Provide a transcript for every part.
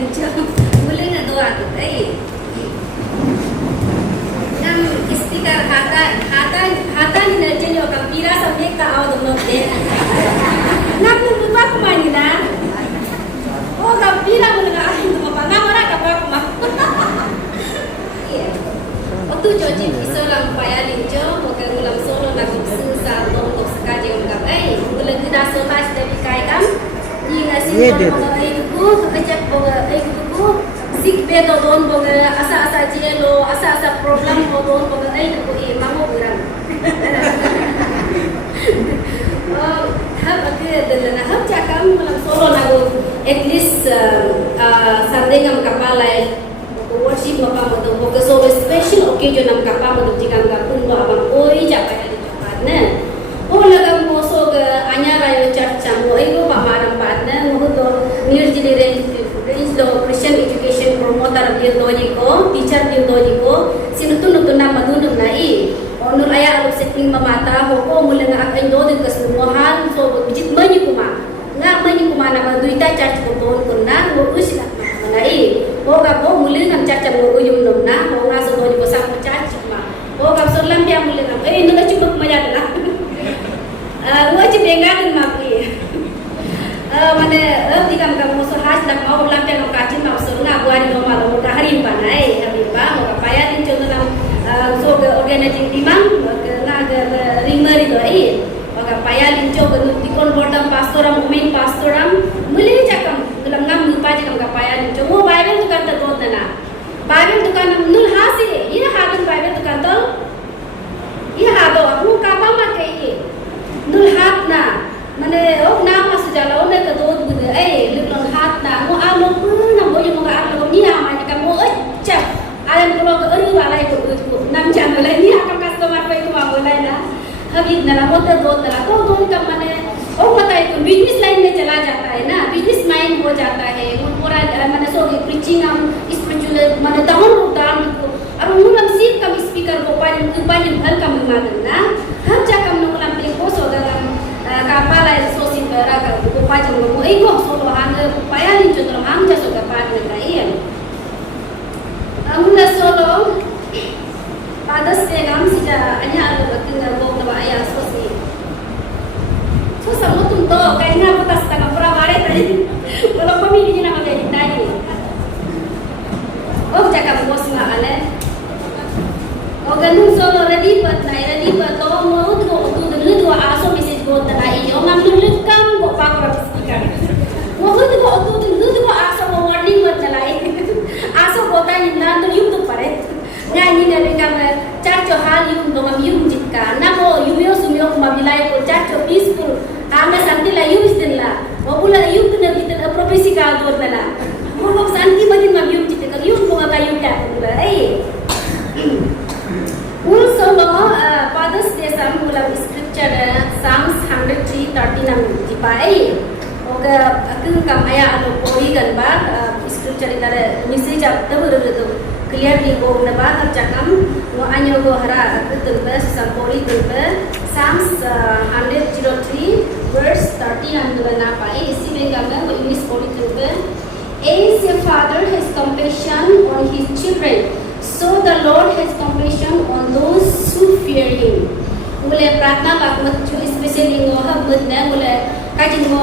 linjang mulai ngedoa tuh nam istiqar hata ni nerjen yo kampira sampai ka awal dulu deh nam lupa kemana na oh kampira mulai nggak ahli tuh apa nam orang kapal kumah waktu cuci pisau lampai linjo bukan ulang solo nak susah untuk sekaji untuk mulai kita sotas dari kaitam di nasi mengenai itu kecap mengenai itu sik bedo don boga asa jelo asa problem don boga ai ko e mamo buran hab ake delana hab jakam malam solo nago at least sunday ngam kapalai worship bapa moto boga so special occasion nam kapa moto jikam ka pundo abang oi japa ya dicobatna o lagam moso ga anya rayo church mo ai go pamaram patna mo do near generation do Christian education promoter dia doji ko teacher dia doji ko sinutun na madunum nai onur aya alu setting mamata hoko mula nga akan do din kasumuhan so bijit manyi kuma na maduita church ko don kunna mo usila nai ho ga bo mula ngam church mo uyum nom na ho nga so doji ko sa church ma ho ga so lam dia mula ngam nanga chubak maya na wo chi bengan ma ki mana tikam kamu sohas nak mau ulang yang kacin mau surga buat di rumah lo dah hari panai hari pa mau kapaya din contoh nam so ke organizing timang ke naga ringer itu ai mau kapaya din contoh ke tikon bordam pastoram umain pastoram mulai cakam dalam ngam lupa cakam kapaya din contoh bible tu kan terus na bible tu kan nul hasil ini hadun bible tu kan tu ini hado aku kapal makai nul hat na mana oh nama sejala ona ke do bude lulong hat na mo alo pun na mo yung mga alo ni ama ni kamo cha alam ko lo eri walai ko nam jan walai ni akam customer pa ko walai na habib na mo te do tala to do kam mane oh matai ko business line में चला जाता है ना business mind हो जाता है वो पूरा माने सो preaching हम spiritual माने down को अब मुलम सीप कम speaker को पानी भल कम मादन ना हम जा कम मुलम पे को सो dalam kapal air sosin beraga buku pajang buku ego solo hanga upaya lincu dalam hanga soga pada negara anguna solo pada setengah sija hanya ada batingan bom nama ayah sosi so sama tunto kayaknya aku tas setengah pura bare tadi kalau pemilih jina magai ditanya oh cakap bos nggak ale oh ganung solo ready but lo mau tuh dua aso message go tanai yo ngam lulut kam go pa ko speaker wo hudu go aso go warning go talai aso go ta inda to yum to pare nya ni ne kam charcho hal yum do ngam yum jitka na go yumyo sumyo ko mabilai ko charcho peaceful anga santi la yum isdilla wo bula yum to ne bitel prophecy ka do bala wo santi badin ngam yum jitka yum ko ga yum ta bula also Father's Day sam mula scripture Psalms 103:39 dipai oga akun kam aya alo pori gan ba scripture idare message ab tabu clearly go na ba jakam no anyo go hara akun ba sam pori ba Psalms 103 verse 39 na pai isi benga ba English pori ba as a father has compassion on his children, so the Lord has compassion on those who fear him. Mulai प्रार्थना बात जो specially वो हम बुद्ध ने mulai kajian वो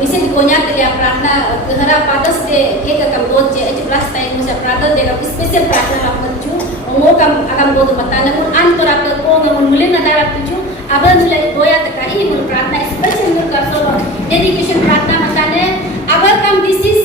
मिसे दिकोnya तेरे प्रार्थना हरा पादस दे एक कम दो जे एक प्लस टाइम मुझे प्रार्थना दे कम स्पेशल प्रार्थना बात जो वो कम अगम बोध बताना मुन आन तो रात को मुन mulai नंदा रात जो अब mulai दोया तक ini मुन प्रार्थना स्पेशल मुन कर सो डेडिकेशन प्रार्थना बताने अब कम this is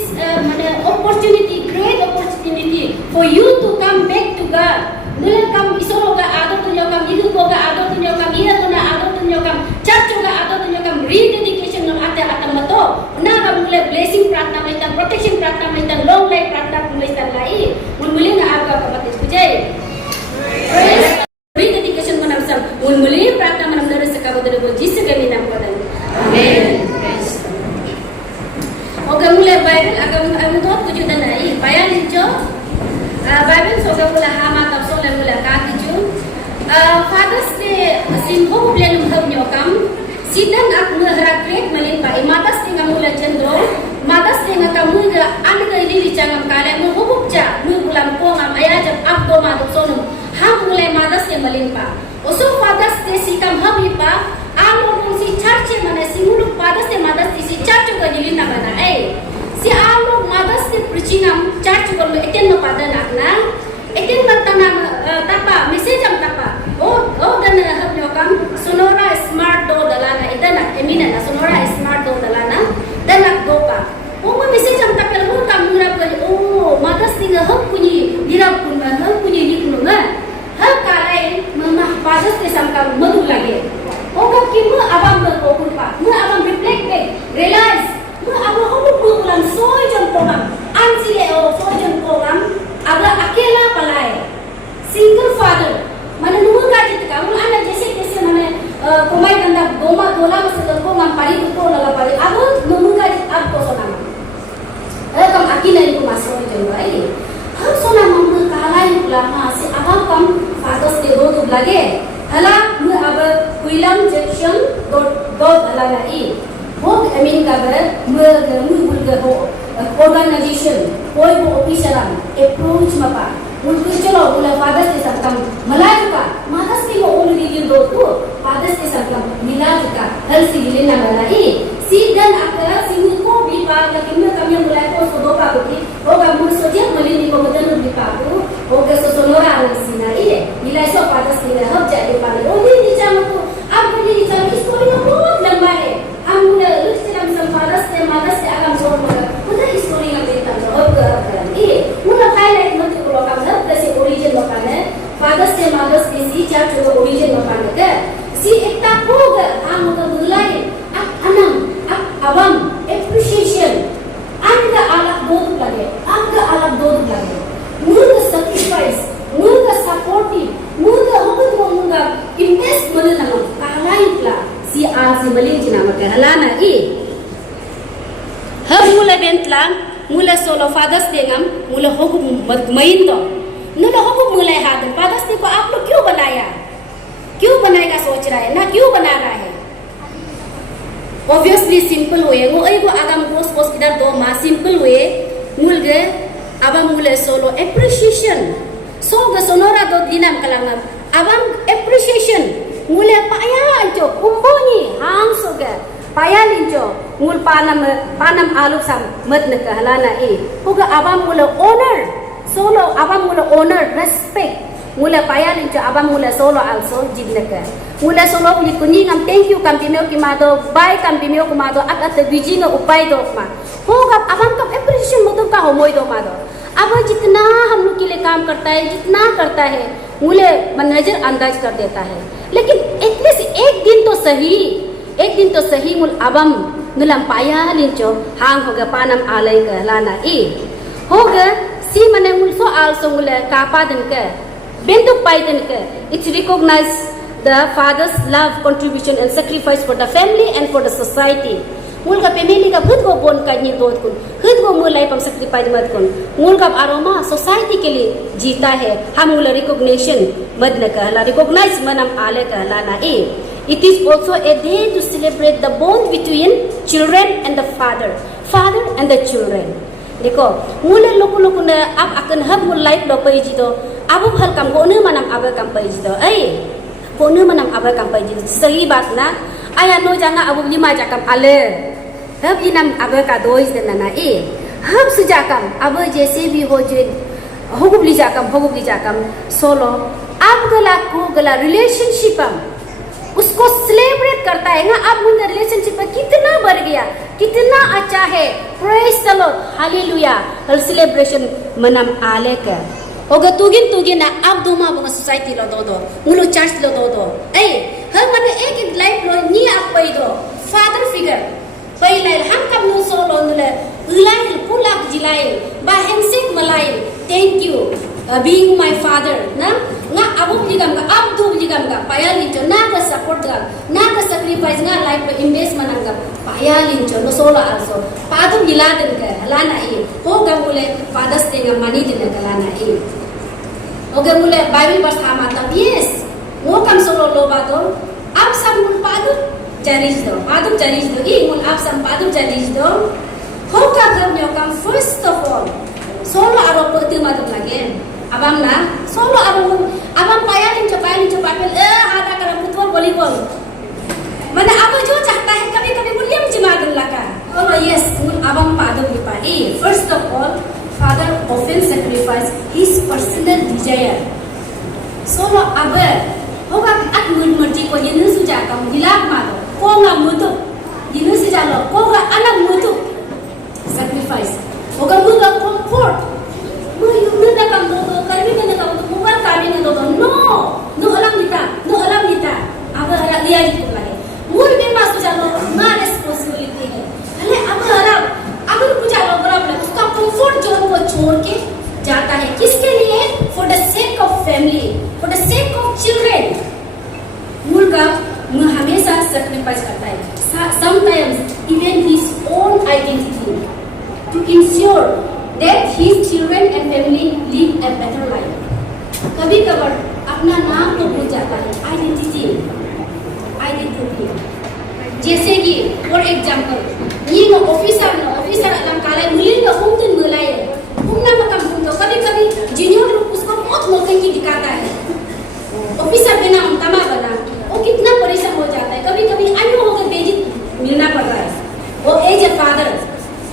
mana opportunity great opportunity for you to come back to God. Mulai kam isoro ga ado tunyo kam idu ko ga ado tunyo kam ira to na ado tunyo kam church ga ado tunyo kam rededication ng ate atam mato na kam mulai blessing pratna maitan protection pratna maitan long life pratna maitan lai mulai na aga kapatis kujay rededication mo nam sam mulai pratna manam dare sa kabodere bo jis kami nam kodan amen. Oke mulai Bible agam to tujuh tanai bayan lijo Bible soga mula hama kap so mula ka tujuh Father's Day simbo plan hab nyokam sidang ak ngahra great malin ba imatas tinga mula jendro matas tinga kamu ga an ga ili jangan kalian menghubung ja bulan pongam ayah jam abdo maduk sonum ham mulai madas yang melimpa oso fadas te sikam habipa alo si charche mana si muluk fadas te madas si charche ko jilina mana si alo madas te preachingam charche ko eken no pada nakna eken batana tapa message am tapa dan hab nyokam sonora smart do dalana idana emina na sonora smart do dalana dalak do pa message am tapel mo kam murab ko madas tinga hab kunyi dirab kunma hab kunyi niknunga hab kalai mama fadas te samkam madu lage kab kimu abam ko kunpa mu abam reflect back realize mu abam hobu pulang soy jam program ansile soy jam program aga akela palai single father mana nunggu gaji tu kamu anda jese mana komai ganda goma dola masuk ko ngam pari ko laga pari abu nunggu gaji ab ko sonama kam akila ni ko masuk jam ai ham sonama mu kalai lama si abam kam fathers de do lage hala mu ab kuilam junction do lage ai ho amin ka ber mu bulga ho organization koi ko official approach mapa मुझे चलो बोला fathers के साथ कम मला चुका mothers के वो उन्हें दिल दो तो फादर्स के साथ कम मिला चुका हर सी गिले ना मला सी दन अगर सिंह को भी पार लेकिन मैं कम बोला को सो दो का होती होगा मुझे सोचिए मली को मदन भी पापू होगा सो सोनोरा आलसी ना मिला सो फादर्स के हब जाके पाले ओ नहीं नीचा मको अब मुझे नीचा स्टोरी में बहुत लंबा है हम मुझे रिश्ते हम सब फादर्स से मादर्स से आगम छोड़ मुझे स्टोरी में देखता हूं अब कर मुझे हाईलाइट मत करो का origin makana fathers ke mothers ke si cha to origin makana ke si ekta koga am ka mulai anam abam appreciation anga alak dod lage muga sacrifice muga supportive muga hokut muga invest mana kalai pla si si malin jina maka halana ha mula bentla mula solo fathers dengam mula hokum main to नुलो होको मुलाय हाथ fathers day को आप लोग क्यों बनाएगा सोच रहा है ना क्यों बना रहा है ऑब्वियसली सिंपल हुए वो एगो आगम गोस इधर दो मा सिंपल हुए मुल गे abam मुले सोलो एप्रिसिएशन सो ग सोनोरा दो दिनम कलंगम abam एप्रिसिएशन मुले पाया अंचो कुंबोनी हां सो गे पाया लिंचो मुल पानम आलू sam मत न कहलाना होगा abam Mule honour solo abang mula honor respect mula payah linjo abang mula solo also jidnaka mula solo uli kuning am thank you kam bimeo kimado bye kam bimeo kumado at biji nga upay do ma hoga abang kam appreciation modum ka homoy do mado अब जितना हम लोग के लिए काम करता है जितना करता है मुले नजरअंदाज कर देता है लेकिन एटलीस्ट एक दिन तो सही मुल abam nulam payah linjo hang hoga panam alay ka lana hoga si mana mulso also mula kapa den ke bentuk pai den ke it recognize the father's love contribution and sacrifice for the family and for the society mul ka family ka khud ko bon ka ni dot kun khud ko mulai pam sacrifice mat kun mul ka aroma society ke liye जीता है हम mula recognition mad na ka la recognize manam ale ka la na it is also a day to celebrate the bond between children and the father and the children देखो मुले लोको ने अब अकन hub मुल life दो पैजी दो अब हल काम गोने मनम अब काम पैजी दो गोने मनम अब काम पैजी सही बात ना आया नो जाना अब लिमा जाकम आले हब जिनम अब का दोइस देना ना हब सुजाकम अब जैसे भी हो जे होगुबली जाकम सोलो अब गला रिलेशनशिप उसको सेलिब्रेट करता है ना अब मुझे रिलेशनशिप में कितना बढ़ गया कितना अच्छा है प्रेज द लॉर्ड हालेलुया हर सेलिब्रेशन मनम आले का ओगा तुगिन ना अब दोमा बंग सोसाइटी लो दो मुलो चर्च लो दो हर माने एक लाइफ लो नी आप पई दो फादर फिगर पई लाइल हम कब नो सोलो नले उलाइल पुलाक जिलाइल बा हेंसेक मलाइल thank you being my father na nga abuk ligam ka abdu ligam ka payalin cho na ga support ga na ga sacrifice nga life lo invest mananga payalin cho no solo also padu giladen ka halana ho ga mule fathers day nga mani din ka halana oge mule bible verse hama ta yes mo kam solo lo ba to ab sam mul padu charis do mul ab sam padu charis do ho ka kam yo kam first of all tu madam lagi. Abang na solo abang payah ni papel ada kalau football volleyball. Mana abang जो चाहता है कभी-कभी मुल्यम जमादन लगा. Oh yes, abang padam dipai. First of all, father often sacrifice his personal desire. Solo abang hoga at murji ko yenu suja kam hilak mado. Ko nga mutu. Yenu suja lo ko nga anak mutu. Sacrifice. Hoga muga comfort. Mu na kam do karbi na kam do muga kami na do no alam nita abang ara liya itu lagi. Mur में मासू जानो ना responsibility है अरे अब अगर कुछ आलो बराबर उसका कंफर्ट जोन को छोड़ के जाता है किसके लिए for the sake of family for the sake of children मूल का हमेशा सैक्रिफाइस करता है sometimes even his own identity to ensure that his children and family live a better life कभी-कभार अपना नाम तो भूल जाता है आइडेंटिटी जैसे कि फॉर एग्जांपल ये ऑफिसर अलम काले मुलीन का उम्र मिलाए उम्र मतलब तो कभी-कभी जूनियर लोग उसको बहुत मौके की दिखाता है ऑफिसर बिना तमा बना वो कितना परेशान हो जाता है कभी-कभी अन्य होकर बेइज्जत मिलना पड़ रहा है वो एज ए फादर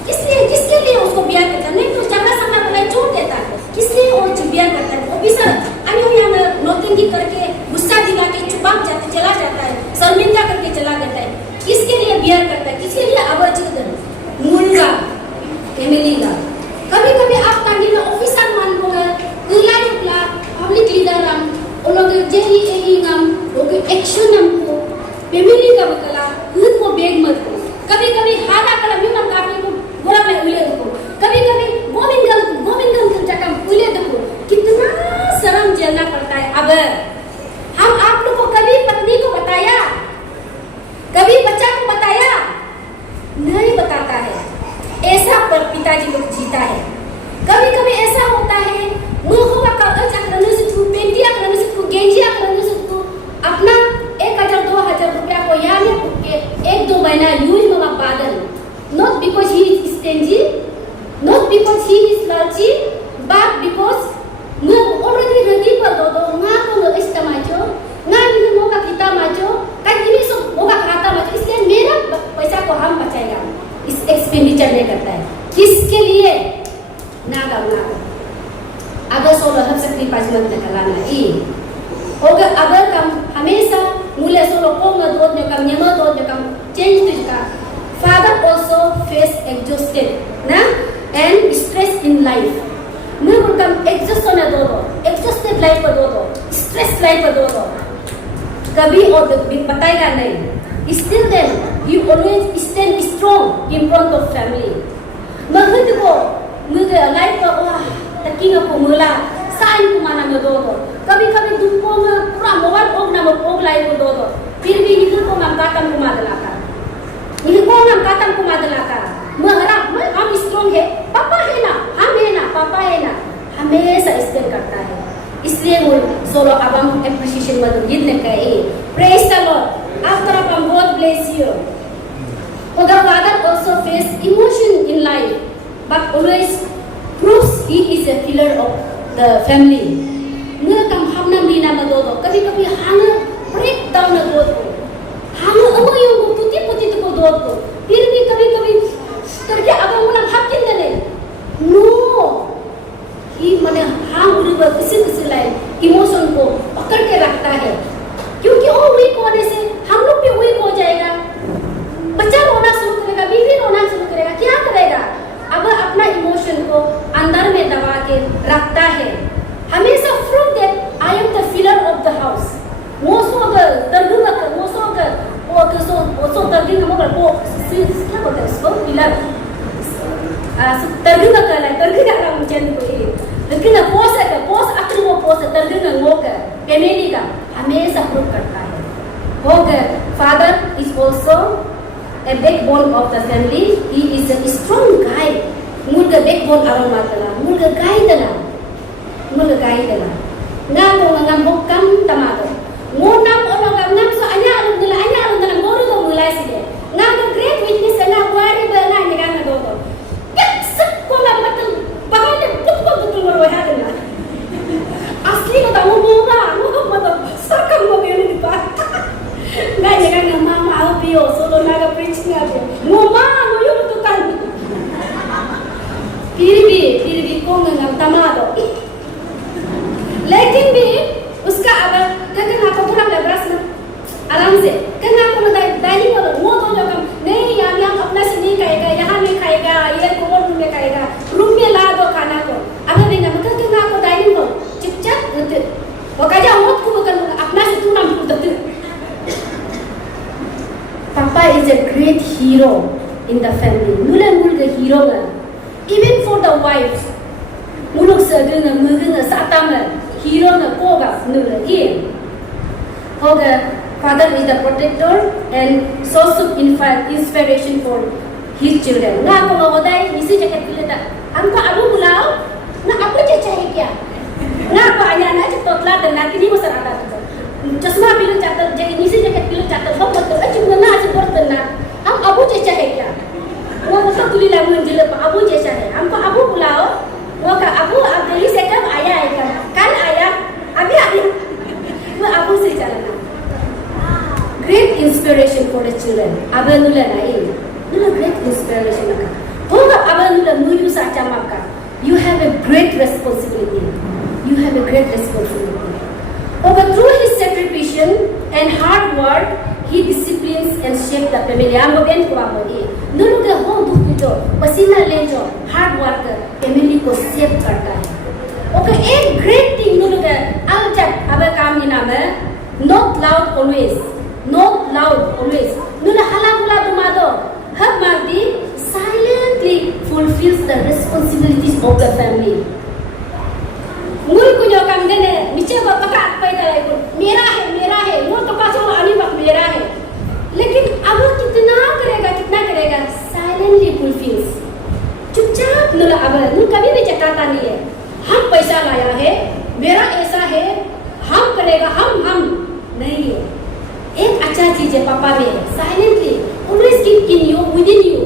किसके लिए उसको ब्याह करता है नहीं तो झगड़ा समझ वाला छोड़ देता है किसलिए वो ब्याह करता है ऑफिसर अन्य यहाँ नौकरी करके गुस्सा दिला के चुपा चला जाता है शर्मिंदा करके चला देता है किसके लिए ब्याह करता है किसके लिए आवाज़ मुल्ला फैमिलीला कभी-कभी आप कांडी में ऑफिसर मान होगा उला पब्लिक लीडर हम उन लोग जेई नाम लोग एक्शन हमको फैमिली का बकला खुद को बेग मत को कभी-कभी हादा कला भी हम काफी को बुरा में उले को कभी-कभी गोविंदल जगह उले को कितना शर्म झेलना पड़ता है अब हम आप लोग को कभी पत्नी को बताया कभी बच्चा को बताया नहीं बताता है ऐसा पर पिताजी लोग जीता है कभी-कभी ऐसा होता है मुझे का अचानक से तू पेंटिया करने से तू गेंजिया करने से तू अपना 1000-2000 रुपया को यहाँ में के 1-2 महीना यूज में बादल not because he is stingy not because he is lazy but because मैं already ready पर दो ना को इस्तेमाल जो ना भी मोगा किता माचो कहीं भी सब मोगा खाता माचो इसलिए मेरा पैसा को हम बचाएगा इस एक्सपेंडिचर नहीं करता है किसके लिए ना अगर सोलो हम सैक्रिफाइस मत निकालना ही होगा अगर हम हमेशा मूल्य सोलो को मत दो कम नियम दो कम चेंज तो इसका फादर also face exhausted ना and stress in life मैं उनका exhaustion है दो exhausted life पर दो stress life पर दो कभी और बताएगा नहीं still then you always stand strong in front of family मगर को मुझे लाइफ का वाह तकिंग को मुला साइन को माना में दो कभी-कभी दुखों में पूरा मोबाइल ओग लाइफ को दो फिर भी इधर को हम काटम को मादलाता महराब हम स्ट्रॉन्ग है पापा है ना पापा है ना हमेशा स्टैंड करता है इसलिए वो सोलो अब हम एप्रिशिएशन मतलब जितने कहे प्रेज द लॉर्ड आफ्टर हम God bless you the father also face emotion in life but always proves he is a pillar of the family มื่อคำนำดีนำมาโดดकभी-कभी हांग ब्रेक डाउन नाโดดहांग अमोयों को पुती तो कोโดดफिर भी कभी-कभी करके अब हम ना हाथ किन देने नो ही माने हांग उड़वा किसी लाइन इमोशन को पकड़ के रखता है क्योंकि वो वीक होने से हम लोग भी वीक हो जाएगा बच्चा रोना शुरू करेगा बीवी रोना शुरू करेगा क्या करेगा अब अपना इमोशन को अंदर में दबा के रखता है हमेशा prove that I am the filler of the house moso अगर तरगुंगा मोसो अगर वो तरगुंगा मगर वो क्या बोलते हैं उसको फिलर तरगुंगा कहला है तरगुंगा का मुझे कोई लेकिन पोस अक्री वो पोस तरगुंगा वो कर फैमिली का हमेशा प्रूव करता है होकर father is also a backbone of the family. He is a strong guy. Mulga backbone aron matala. Mulga guy dala. Nga ko nga bokam tamato. Ngunam ono ngam so anya aron dala moru do mulai sile. Nga ko great witness nga wari ba nga ni nga do. Yak sak ko na matul. Bakal putko mo ha पोंगंगम तमादो लेकिन भी उसका अगर कहीं आपको पूरा लेब्रास में आराम से कहीं आपको डाइनिंग हॉल वो तो जो कम नहीं यहाँ अपना से नहीं खाएगा यहाँ नहीं खाएगा ये कोमल रूम में खाएगा रूम में ला दो खाना को अगर नहीं ना मतलब कहीं आपको डाइनिंग हॉल चुपचाप होते वो कहीं मत को बुkan अपना से तू नाम कुदते Papa is a great hero in the family. Mula the hero nga. Even for the wives. Muluk sa gana mugana sa atama hero na koga nula again. Hoga father is the protector and source of inspiration for his children. Nga ako mawaday nisi jacket pilata. Amko abu bulao na abu chachahe kya. Nga ako anya na chitotla dan na kini mo sarata to. चश्मा pillow चाहता नीचे jacket pillow चाहता सब मतलब अच्छी ना अच्छी बर्तन ना हम अबू जैसा है क्या वो मतलब तुली लागू जिले अबू जैसा है हमको अबू बुलाओ वो का अबू अब दिल्ली से कब आया है कल आया अभी आया वो अबू से चलना great inspiration for the children अब नुला नहीं नुला great inspiration ना होगा अब नुला नुयु साचा माका you have a great responsibility Okay, through his sacrifice and hard work, he disciplines and shapes the family. Ambo ben ko amo ye. Nulu के हो दुख जो पसीना ले जो hard work family को shape करता है. Okay, एक great thing nulu के अलचक अब काम नि नाम है not loud always. Nulu hala बुला दुमादो हर Mardi silently fulfills the responsibilities of the family. मुझे कुछ जो काम देने नीचे बतका पैदा है मेरा है वो तो पासों आनी बात मेरा है लेकिन अब कितना करेगा साइलेंटली फुलफिल्स चुपचाप नुला अब नु कभी भी जताता नहीं है हम पैसा लाया है मेरा ऐसा है हम करेगा हम नहीं है एक अच्छा चीज है पापा में silently always keep in you within you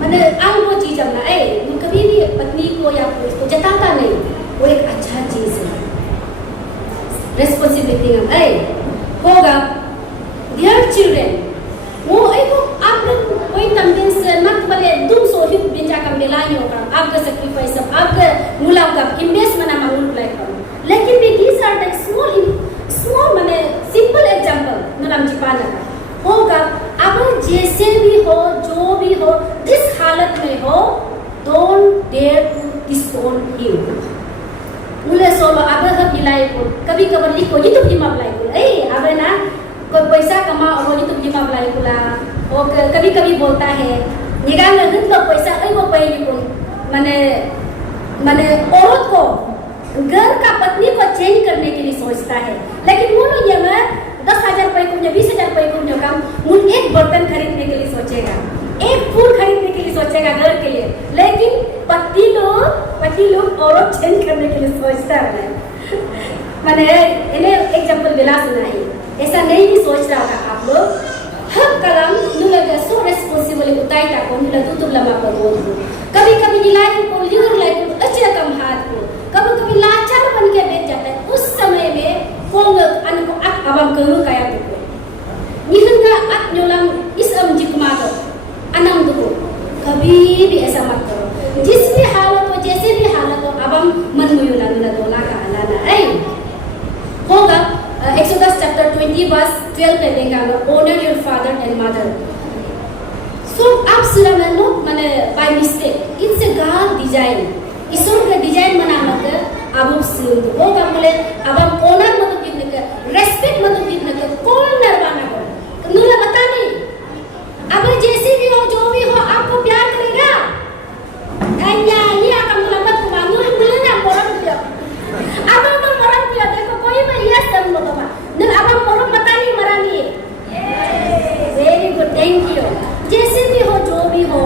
माने आल वो चीज अपना नु कभी भी पत्नी को या पुरुष को जताता नहीं वो एक अच्छा चीज है responsibility हम होगा dear children वो को आप लोग कोई convince मत बले दुम सोहित बिंजा का मिलाई होगा आपका sacrifice आपका मुलाव का invest मना मालूम लाइक लेकिन भी these are the small माने simple example नरम जिपाना का होगा अब जैसे भी हो जो भी हो जिस हालत में हो don't dare to disown him Mule solo अब हर मिलाई को कभी कभी लिखो ये तो दिमाग लाई को अब ना कोई पैसा कमा और ये तो दिमाग लाई को ला और कभी बोलता है निगाह में हित लो पैसा वो पहली को माने औरत को घर का पत्नी को चेंज करने के लिए सोचता है लेकिन वो लोग ये में 10,000 रुपए को 20,000 रुपए को जो काम मुझ एक बर्तन खरीदने के लिए सोचेगा एक फूल खरीदने के लिए सोचेगा घर के लिए लेकिन पति लोग औरत चेंज करने के लिए सोचता है मैंने इन्हें एग्जांपल दिला सुना है ऐसा नहीं भी सोच रहा था आप लोग हर कलम नुलगा सो रिस्पांसिबल उताई ता को नुला तो लम्बा पर बोल कभी निलाई को लीवर लाइक को अच्छे कम हाथ को कभी लाचार बन के बैठ जाता है उस समय में फोंग अन को अक अबम करू काया को निहंगा अक न्योलम इस जिकमा दो अनम दो कभी भी ऐसा मत करो जिस भी हालत हो जैसे भी हालत हो अब हम मन मुयुला नुला दोला का हलाना है होगा Exodus chapter 20 verse 12 पे देंगे honor your father and mother so आप सिर्फ नो माने by mistake it's a God design ईश्वर का डिजाइन बना मत अब सिर्फ होगा बोले अब हम honor मत कितने का respect मत कितने का कौन नरवाना करो नुला बता नहीं अब जैसे भी हो जो भी हो आपको प्यार करेगा ऐया ये आकम लंबत को मांगो मिले ना मोरम दिया अब हम मोरम दिया देखो कोई में ये सब लोग बा न अब हम मोरम बता नहीं मरानी वेरी गुड थैंक यू जैसे भी हो जो भी हो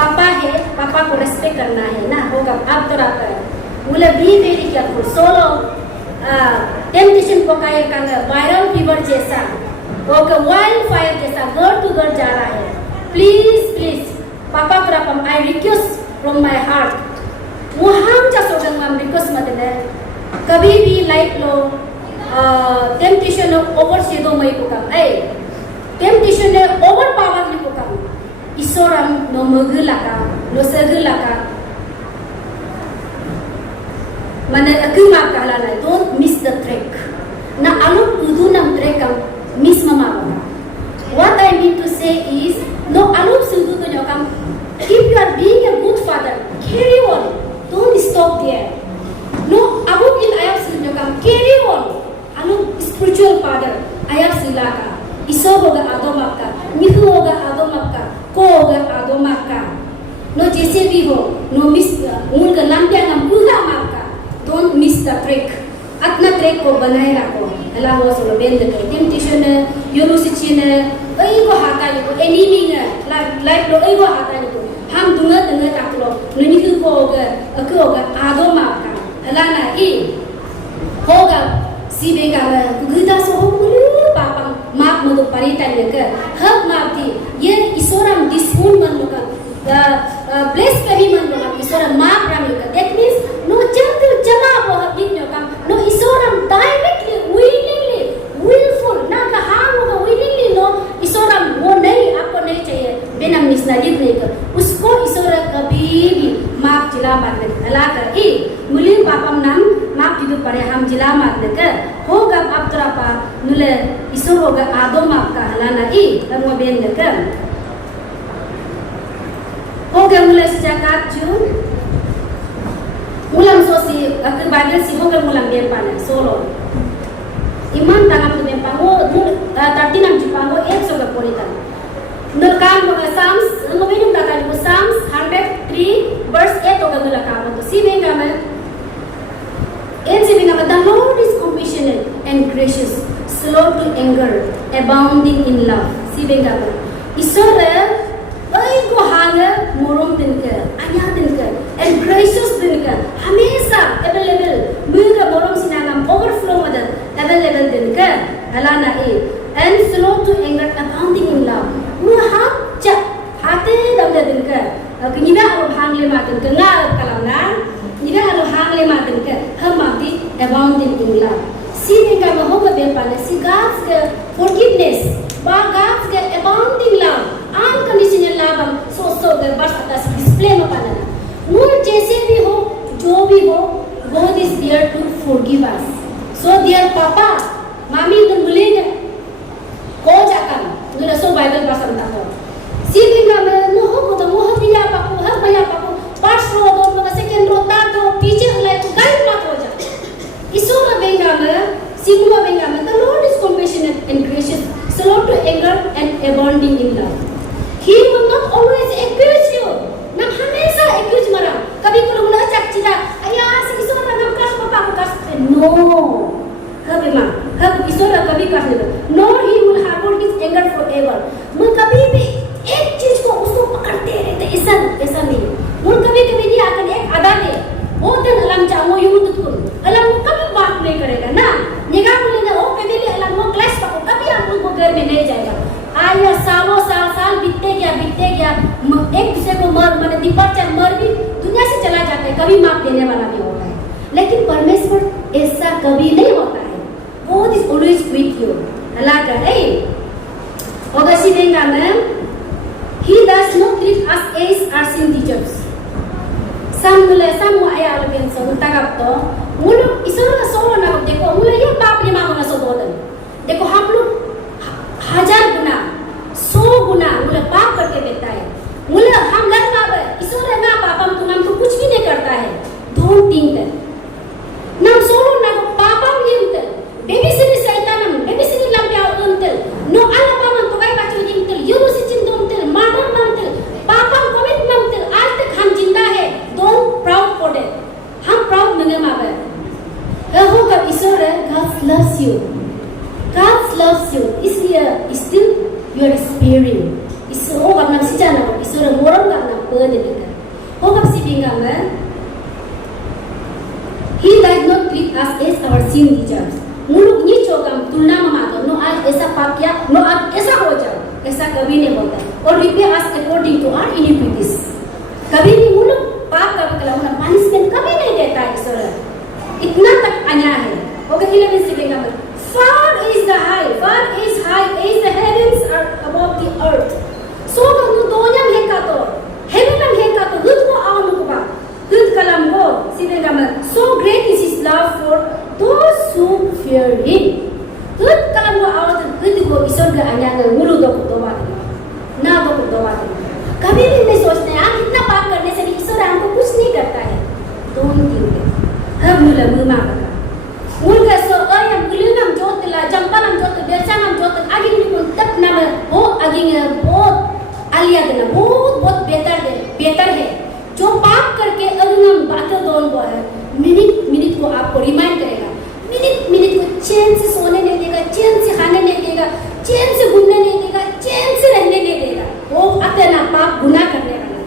पापा है पापा को रिस्पेक्ट करना है ना होगा अब तो रहता है मुझे बी वेरी केयरफुल सोलो टेम्पटेशन को कायर कांगा वायरल फीवर जैसा ओके वाइल्ड फायर जैसा घर टू घर जा रहा है प्लीज पापा प्रपम I request from my heart वो हम जैसे हम रिक्वेस्ट मत दे कभी भी लाइफ लो टेम्पटेशन ओवर शेडो मई को काम टेम्पटेशन ने ओवर पावर ली को काम ईश्वर हम नो मगुलाका नो सगुलाका Mana aku mak kahalana. Don't miss the track. Na aluk kudu nam track kam miss mama. What I mean to say is, no aluk sudu to nyokam. If you are being a good father, carry on. Don't stop there. No, abu bin ayam sudu nyokam. Carry on. Aluk spiritual father. Ayam silaka. Iso hoga adom आपका, निहु होगा adom आपका, को होगा adom आपका. No जैसे भी हो, no miss उनका लंबिया का पूरा आपका. Don't miss the track. अपना track को बनाए रखो. अल्लाह वो सोलो बेंद करे. Temptation है, यूरोसिटी है, ऐ को हाथा है, enemy है, life लो ऐ को हाथा है. हम दुंगा दुंगा ताकलो. निहु को होगा adom आपका. अल्लाह ना ये होगा si benga guda so hulu papa map modu paritan leka hab mapti ye isoram dispun man loka bless kami man loka isoram map ram loka. That means no jantul jama bo habit loka no isoram directly willful na ka hoga willingly no isoram wo nahi aapko nahi chahiye benam misnadid nahi kar usko isora kabhi bhi map jila mat Allah kar e mulin papam nam map jidu pare ham jila mat leka होगा आप तो आपा नुले इसोर होगा आदम आपका हलाना ई तब वो Ben लगा होगा मुले सजाकात जो मुलाम सोसी अगर बागल सी होगा मुलाम बेन पाने सोलो iman tanam tu beन पांगो ताटी नाम जी पांगो एक सोगा पोरीता नुलकाम होगा Psalms नुबेनुम ताता लिखो Psalms 103 verse 8 होगा नुलकाम तो सी बेंगा में the Lord is compassionate and gracious, slow to anger, abounding in love. Si bengabar. Isora, ay ko hanga morom dinka, anya dinka, and gracious dinka. Hamesa available. Muga morom sinangam overflow madan available dinka. Halana e and slow to anger, abounding in love. Muha cha hate damda dinka. Kiniba alo hangle madan dinka kalamna. Nida alo hangle madan dinka. Hamati abounding in love. See benga mahoga bepana. See God's forgiveness. God's abounding love. Unconditional love. So बस atas display में पाना. मूल जैसे भी हो, जो भी हो, God is there to forgive us. So dear Papa, Mami तुम बोलेंगे, को जाकर, मुझे सो बाइबल पसंद आता है. See benga में मोह को तो मोह भी आप को, हर भी आप को, पांच रो दो, मगर second रो तार दो, पीछे लाइक गाइड मत हो जाए. Isora benga में, Sigma benga में, the Lord is compassionate and gracious, slow to anger and abounding in love. He will not always accuse you. Nam हमेशा accuse मरा. कभी कोई मुला चक्चिदा, अया Isora nam kas papa को kas. No, कभी माँ, कभी Isora कभी kas नहीं. Nor he will harbor his anger forever. मुझ कभी भी एक चीज को उसको पकड़ते रहते ऐसा नहीं. मुझ कभी नहीं आकर एक आधा दे. वो दिन अलाम चाहो यूं तो तुम अलाम को कभी बात नहीं करेगा ना. निगाह बोले ना वो कभी भी अलाम वो क्लास पको कभी आप उनको घर में नहीं जाएगा. आया सालों साल बीतते गया एक दूसरे को मर डिपार्चर मर भी दुनिया से चला जाता है. कभी माफ देने वाला नहीं होता है. लेकिन परमेश्वर ऐसा कभी नहीं होता है. God is always with you. अल्लाह का है. और ऐसी देंगा ma'am. He does not treat us as our sin teachers. Some ayah lebih sahut tagap to. Mulu isora solo na देखो मुले ये बाप ने मांगना सो बोलन. देखो हम लोग 1000 गुना 100 गुना मुले पाप करके देता है. मुले हम लड़ना है इसोरे ना पापम तो नाम तो कुछ भी नहीं करता है. Don't think that. नाम सोलो ना पापम ये उतर. Baby sini सैतानम baby sini lampiau untel. No ala paman तो गए बच्चों जिंtel. यूरो से चिंतु untel. मादम untel. पापम commit untel. आज तक हम जिंदा है. Don't proud for that. हम proud नहीं मावे. होगा इसोरे God loves you. God loves you. इसलिए still you are sparing. इसो होगा नाम सिचाना हो. इसोरे मोरम करना पड़े देगा. होगा सिबिंगा में. He does not treat us as our sin teachers. मुलुक ये चोगम तुलना में मातो. नो आज ऐसा पाप किया. नो आज ऐसा हो जाओ. ऐसा कभी नहीं होता. और repay us according to our iniquities. कभी भी मुलुक पाप करने के लिए उन्हें punishment कभी नहीं देता है इसोरे. इतना तक अन्याय है. ओके 11 सिबिंगा में. Far is high as the heavens are above the earth. So kalau dunia mereka tu, heaven mereka tu, hud ko awan ko ba, hud kalam ko, siapa nama? So great is His fear him. Good kalau mau awal itu go isor ga anyang ngulu do ko baat ना वो दवा देना कभी भी नहीं सोचते हैं आप इतना पाप करने से ईश्वर हमको कुछ नहीं करता है दोन दिन हम मुला मुमा का मुलगा सो अयम गुलिनम जोतला जंपनम जोत बेचनम जोत आगे निकुन तक ना हो आगे बहुत आलिया देना बहुत बेहतर है जो पाप करके अगुनम बातें दोन को है मिनट को आपको रिमाइंड करेगा मिनट को चैन से सोने नहीं देगा चैन से खाने नहीं देगा चैन से घूमने नहीं देगा चैन से रहने नहीं देगा वो अपना पाप गुनाह करने वाला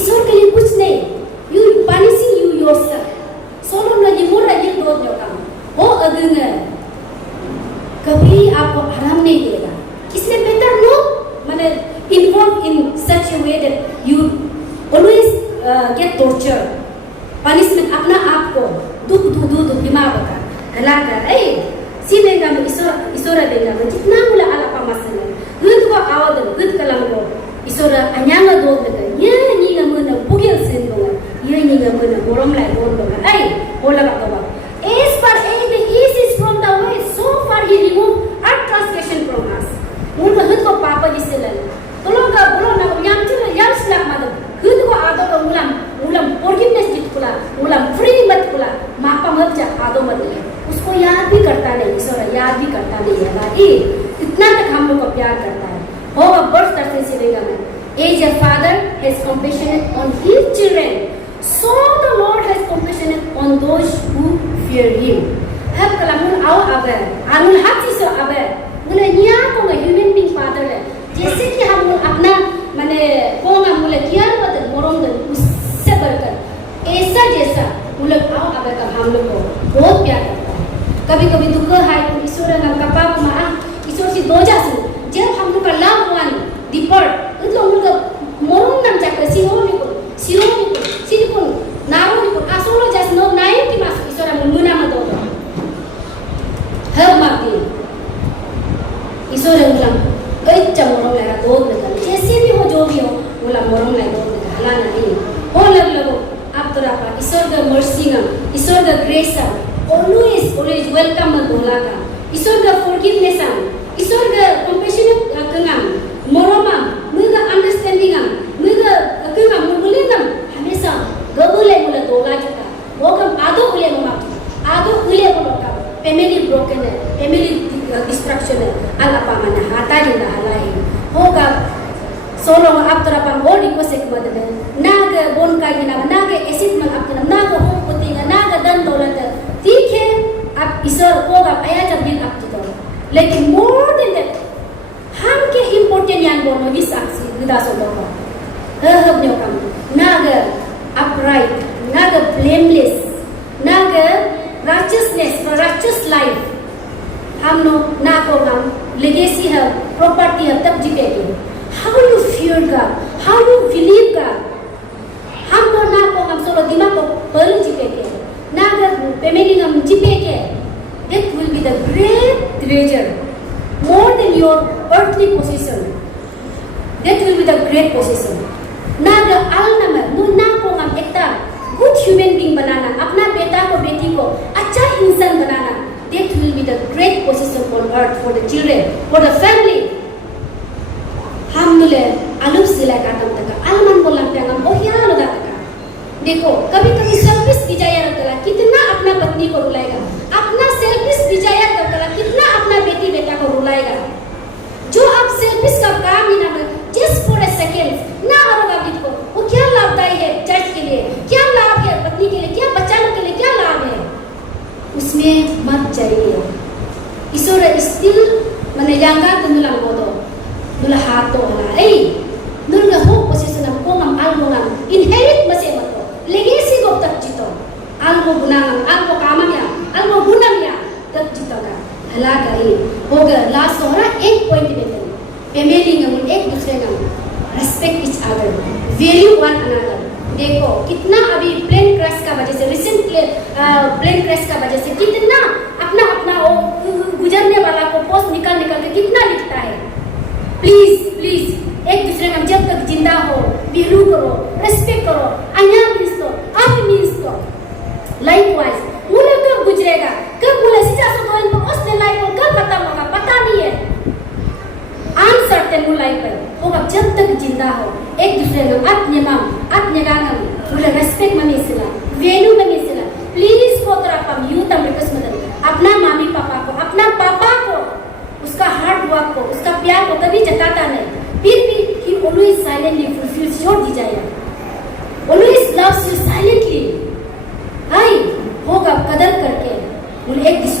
ईश्वर के लिए कुछ नहीं you punishing you yourself solo ना ये मोरा ये दो काम वो अगंग कभी आपको आराम नहीं देगा इसलिए बेटर नो माने involve in such A way that you always get torture punishment अपना आप को दुख दिमाग का हलाकर ऐ सीधेगा में ईश्वर देगा में जितना मुला आला पामसन गुद को आवदन गुद कलम को ईश्वर अन्यांग दो लगा ये नीगा मन बुगिल सिन दो ये नीगा मन बोरम लाई दो ऐ बोला का दो as far as the east is from the west so far he removed our transgression from us मुला गुद को पापा जिसे ले तो लोग बोलो ना याम चुला याम स्लैप मादो गुद को आदो को मुलाम forgiveness जित कुला मुलाम फ्री मत कुला मापा मत जा आदो मत ले उसको याद भी करता नहीं ईश्वर याद भी करता नहीं है ना इतना तक हम लोग को प्यार करता है हो बर्थ करते से लेगा मैं as a father has compassion on his children so the Lord has compassion on those who fear him अब कलामुन आओ अबे आनुल हाथ से अबे मुले निया को human being father है जैसे कि हम लोग अपना माने कोंगा मुले किया मत मोरम दे उससे बढ़कर ऐसा जैसा मुले आओ अबे का हम लोग को बहुत प्यार करता है कभी कभी दुख है ईश्वर ना कपा कुमा ईश्वर से दो जासु जब हम लोग का लव वन डिपर्ट तो हम लोग मोरम नाम जाकर सिरो निको नारो निको आसोलो जास नो नाइन की मास ईश्वर हम मुना मत दो हर माती ईश्वर हम कई चमोरों लगा दो लगा जैसे भी हो जो भी हो बोला मोरम लगा दो लगा हला नहीं हो लगो आप तो रापा ईश्वर का मर्सी का ईश्वर का ग्रेस always welcome बोला का ईश्वर का forgiveness ईश्वर का compassionate कंगाम मोरमा मुगा understanding मुगा कंगाम मुगुलेगम हमेशा गबुले मुला दोला जुटा वो कम आदो उले ममा आदो उले बोला family broken है family destruction है अल्लाह mana hata jinda halai होगा सोलो आप तो रापा वो रिक्वेस्ट एक मदद है नाग बोन का गिना नाग एसिड मन आप ना नाग हो पुतिगा नाग दन दौलत ठीक है आप ईश्वर होगा आया जब दिन आप तो लेकिन मोर देन दैट हम के इंपॉर्टेंट यान बोनो दिस आक्सी विदासो बोका हब न्यो काम नाग अपराइट नाग ब्लेमलेस नाग righteousness for righteous life हम लोग ना को हम लेगेसी है प्रॉपर्टी है तब जीतेंगे how you fear God how you believe God हम लोग ना को हम सोलो दिमाग को पहले जीतेंगे ना अगर पेमेंटिंग हम जीतेंगे that will be the great treasure more than your earthly possession that will be the great possession ना अगर आल नंबर ना को हम एकता good human being बनाना अपना बेटा को बेटी को अच्छा इंसान बनाना that will be the great possession on earth for the children for the family हम लोग आलू सिलाई काटम तक आलमन बोलना प्यांगम ओहिया लगा तक देखो कभी कभी सेल्फिश डिजायर करला कितना अपना पत्नी को रुलाएगा अपना सेल्फिश डिजायर करला कितना अपना बेटी बेटा को रुलाएगा जो आप सेल्फिश का काम ही ना जस्ट फॉर अ सेकंड ना होगा बीत को वो क्या लाभदायी है चर्च के लिए क्या लाभ है पत्नी के लिए क्या बच्चा लोग के लिए क्या लाभ है उसमें मत जाइए ईश्वर स्टिल माने यांगा तुनुला बोदो nulah hato na ay nurga ho posisyon ng kung almongan inherit mase mato legacy go tak jito almo gunang almo kamamya almo gunamya tak jito ka halaga ay hoga last hora एक point देते family ng एक दूसरे ng respect each other value one another देखो कितना अभी plane crash का वजह से रिसेंट प्लेन क्रैश का वजह से कितना अपना अपना गुजरने वाला को पोस्ट निकाल के कितना लिखता है प्लीज एक दूसरे का जब तक जिंदा हो वैल्यू करो रेस्पेक्ट करो अन्या मीन्स तो लाइकवाइज मुले कब गुजरेगा कब मुले सिचा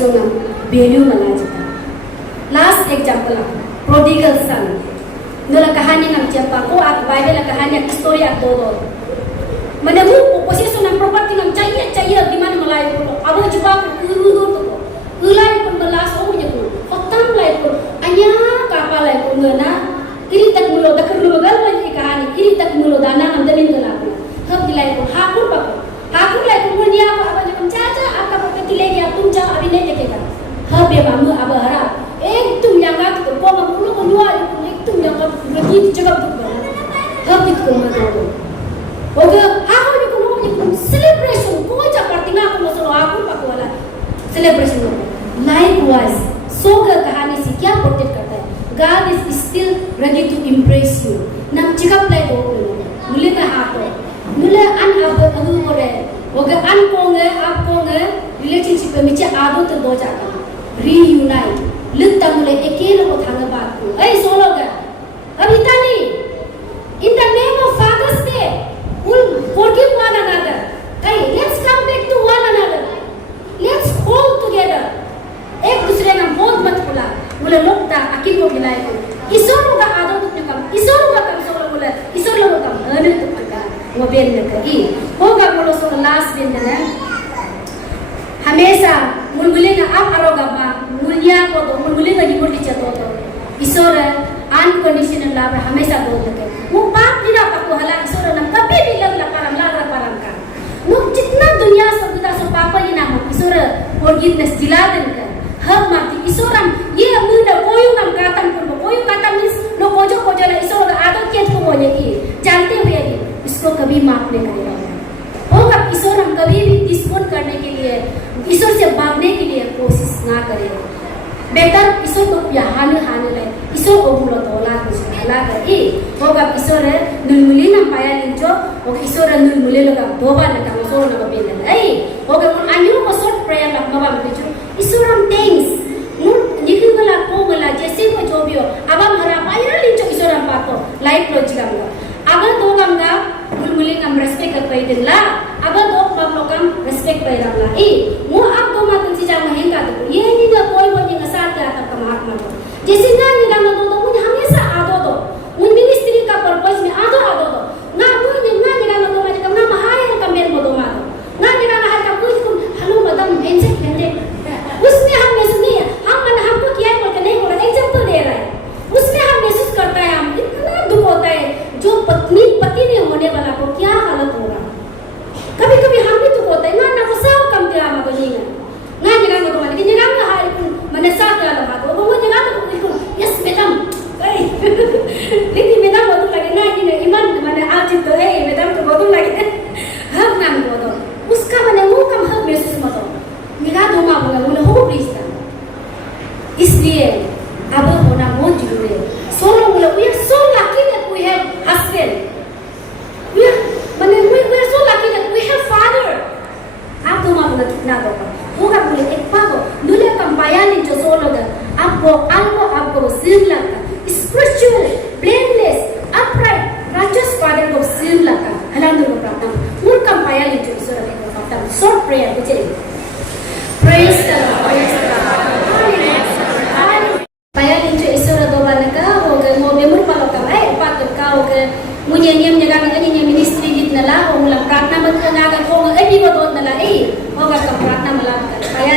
isonga value malajita. Last example lah, prodigal son. Nula kahani ngam siapa ko at Bible la kahani ak story at todo. Manamu posisi ng property ngam caya di mana malay ko. Abo juba uru to. Ulay ko malas o niya ko. Hotam lay ko. Anya kapalay ko ngana. Kiri tak mulo dakar lumagal man kahani. Kiri tak mulo dana ngam damin ngala ko. Hab dilay ko hakul pa ko. Hakul lay ko mulia ko aba jam caca आपका property ले गया तुम जाओ अभी नहीं देखेगा. Hub ये बामु अब हरा. एक तुम yang kat ko ngam mulo ko nuwa एक तुम yang kat berarti jagab tu ko. Hab dit ko mado. Oga ako ni ko mo celebration ko ja party nga ko masolo ako pa ko wala celebration हो. Likewise, सोगर कहानी से क्या protect करता है? God is still ready to embrace you. नम चिकप like हो मुले का हाथ हो मुले अन अब अगु करे ओगे अन कोंगे आप कोंगे रिलेशनशिप में मिचे आदो तो दो जाता reunite लिट्टा मुले एकेले को थांगा बात को ऐ सोलो का अब इतना नहीं in the name of Father's Day we'll forgive one another. Hey, let's come back to one another. Let's hold together. एक दूसरे का बहुत मत बोला बोले लोग ता अकील को मिलाए को ईश्वर का आदर तो कम ईश्वर का कम सोलो बोले ईश्वर लोग कम अनिल तो पता वो बेन ने कही होगा बोलो सो लास्ट बेन ने हमेशा मुलमुले ना आप आरोगा बा मुलिया को तो मुलमुले का जीवन टीचर तो ईश्वर अनकंडीशनल लव हमेशा बोल लगे वो बात नहीं आपको हला ईश्वर ना कभी भी लग परम का वो जितना दुनिया सबका सो पापा ये नाम ईश्वर forgiveness दिला देंगे हर माती ईश्वरम ये अमुना कोयुंगम कातम मीन्स नो कोजो ला ईश्वर आदत के तो बोले कि जानते हुए कि इसको कभी माफ नहीं करेगा होगा ईश्वरम कभी भी डिस्पोन करने के लिए ईश्वर से भागने के लिए कोशिश ना करेगा बेटर ईश्वर को हाने ले ईश्वर को बोलो तो ला कर ई होगा ईश्वर नुलमुली नम पाया लिंचो और ईश्वर नुलमुली लगा दोबा न काम सोर न बेले ए होगा उन अन्यों को शॉर्ट प्रेयर लग मबा बिचो ईश्वरम थैंक्स नु निकला कोगला जैसे को जो भी हो अब हम हरा पाया लिंचो ईश्वरम पातो लाइफ लो जिगांगा अगर दो गंगा नुलमुली नम रेस्पेक्ट कर पाई दिला अगर दो प्रॉब्लम कम रेस्पेक्ट पाई रहा ई मु आप दो मातन सी जांग हेंगा तो ये नहीं ना कोई बोली का साथ क्या तक महात्मा जैसे ना निगांगा दो मुझे हमेशा आदो दो उन मिनिस्ट्री का पर्पस में आदो दो ना मुझे ना निगांगा दो मुझे कम ना महारे का मेरे को दो मारो ना निगांगा हर का कुछ हेलो मैडम ऐसे कहते उसने हम महसूस नहीं हम हमको क्या है बोलकर नहीं बोला एग्जांपल दे रहा है उसमें हम महसूस करता है हम इतना दुख होता है जो पत्नी पति नहीं होने वाला को क्या हालत होगा कभी कभी हम भी दुख होता है ना वो सब कम दिया हम तो नहीं है ना निगांगा दो माने कि निगांगा हाल मैंने साथ क्या लगा तो वो निगांगा तो बिल्कुल यस मैडम लेकिन मैडम वो तो लगे ना कि ईमान मैंने आज तो है मैडम तो वो तो लगे हक नाम वो तो उसका मैंने वो कम हक महसूस मत हो निगाह दो मां बोला बोले हो प्लीज इसलिए अब होना बहुत जरूरी है सोलो बोले we are so lucky that we have husband we are so lucky that we have father आप दो मां बोला कितना दो होगा बोले एक पागो दुले कंपाया नहीं जो सोलो दा आपको सिर लगा spiritual blameless upright righteous father को सिर लगा हलांदो को प्रार्थना मूल कंपाया नहीं जो सोलो का प्रार्थना short prayer बचे praise the Lord पाया नहीं जो ईश्वर दो बार का हो गए मोबे मुर पालो का है पाक का हो गए मुझे नियम जगह में नियम मिनिस्ट्री जितना ला हो मुला प्रार्थना मत करना का हो गए भी वो दो नला ए होगा का प्रार्थना मला पाया